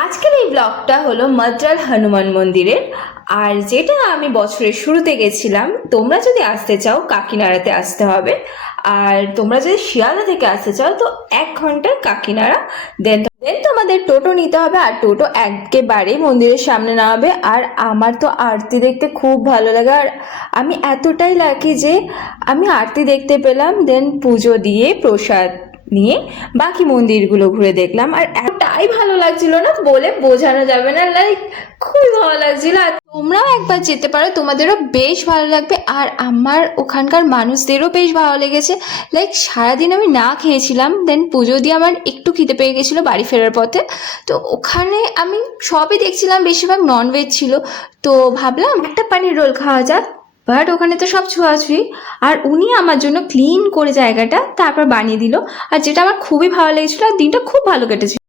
আজকের এই ব্লগটা হলো মাদ্রাল হনুমান মন্দিরের। আর যেটা আমি বছরের শুরুতে গেছিলাম। তোমরা যদি আসতে চাও কাকিনাড়াতে আসতে হবে, আর তোমরা যদি শিয়ালদা থেকে আসতে চাও তো 1 ঘন্টা কাকিনাড়া। দেন তোমাদের টোটো নিতে হবে, আর টোটো একেবারে মন্দিরের সামনে নামাবে। আর আমার তো আরতি দেখতে খুব ভালো লাগে, আর আমি এতটাই লাকি যে আমি আরতি দেখতে পেলাম। দেন পুজো দিয়ে প্রসাদ নিয়ে বাকি মন্দিরগুলো ঘুরে দেখলাম, আর এতটাই ভালো লাগছিল না, বলে বোঝানো যাবে না। লাইক খুবই ভালো লাগছিল। আর তোমরাও একবার যেতে পারো, তোমাদেরও বেশ ভালো লাগবে। আর আমার ওখানকার মানুষদেরও বেশ ভালো লেগেছে। লাইক সারাদিন আমি না খেয়েছিলাম, দেন পুজো দিয়ে আমার একটু খিদে পেয়ে গেছিলো বাড়ি ফেরার পথে। তো ওখানে আমি সবই দেখছিলাম, বেশিরভাগ ননভেজ ছিল। তো ভাবলাম একটা পানির রোল খাওয়া যাক, বাট ওখানে তো সব ছোঁয়াছুঁই। আর উনি আমার জন্য ক্লিন করে জায়গাটা তারপর বানিয়ে দিল, আর যেটা আমার খুবই ভালো লেগেছিলো, আর দিনটা খুব ভালো কেটেছিল।